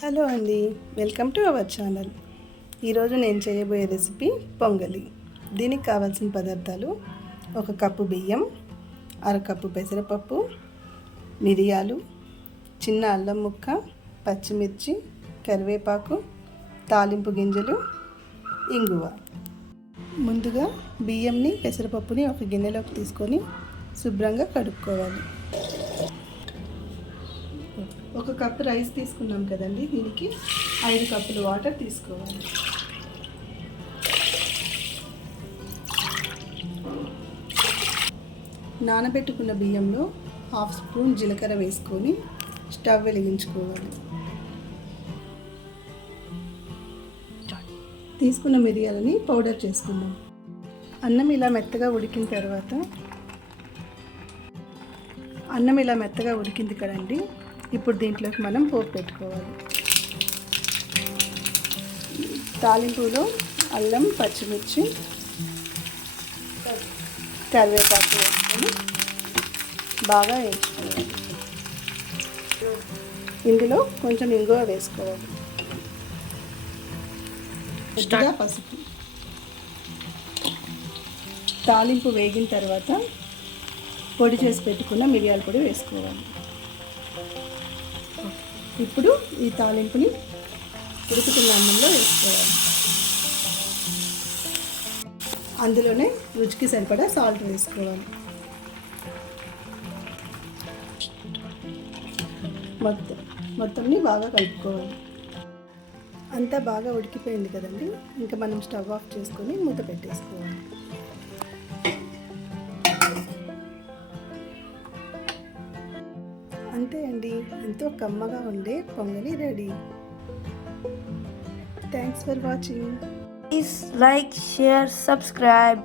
Hello అండి, welcome to our channel. ఈరోజు నేను చేయబోయే రెసిపీ పొంగలి. దీనికి కావాల్సిన పదార్థాలు: 1 కప్పు బియ్యం, అరకప్పు పెసరపప్పు, మిరియాలు, చిన్న అల్లం ముక్క, పచ్చిమిర్చి, కరివేపాకు, తాలింపు గింజలు, ఇంగువ. ముందుగా బియ్యంని పెసరపప్పుని ఒక గిన్నెలోకి తీసుకొని శుభ్రంగా కడుక్కోవాలి. 1 కప్పు రైస్ తీసుకున్నాం కదండి, దీనికి 5 కప్పులు వాటర్ తీసుకోవాలి. నానబెట్టుకున్న బియ్యంలో 1/2 స్పూన్ జీలకర్ర వేసుకొని స్టవ్ వెలిగించుకోవాలి. తీసుకున్న మిరియాలని పౌడర్ చేసుకుందాం. అన్నం ఇలా మెత్తగా ఉడికింది కదండి. ఇప్పుడు దీంట్లోకి మనం పోపు పెట్టుకోవాలి. తాలింపులో అల్లం, పచ్చిమిర్చి, కరివేపాకు వేసుకొని బాగా వేయించుకోవాలి. ఇందులో కొంచెం ఇంగువ వేసుకోవాలి. కొద్దిగా పసుపు. తాలింపు వేగిన తర్వాత పొడి చేసి పెట్టుకున్న మిరియాల పొడి వేసుకోవాలి. ఇప్పుడు ఈ తాలింపుని ఉడుకుతున్న అన్నంలో వేసుకోవాలి. అందులోనే రుచికి సరిపడా సాల్ట్ వేసుకోవాలి. మొత్తంని బాగా కలుపుకోవాలి. అంతా బాగా ఉడికిపోయింది కదండి. ఇంకా మనం స్టవ్ ఆఫ్ చేసుకొని మూత పెట్టేసుకోవాలి. అంతే అండి, ఎంతో కమ్మగా ఉండే పొంగలి ready. Thanks for watching. Please like, share, subscribe.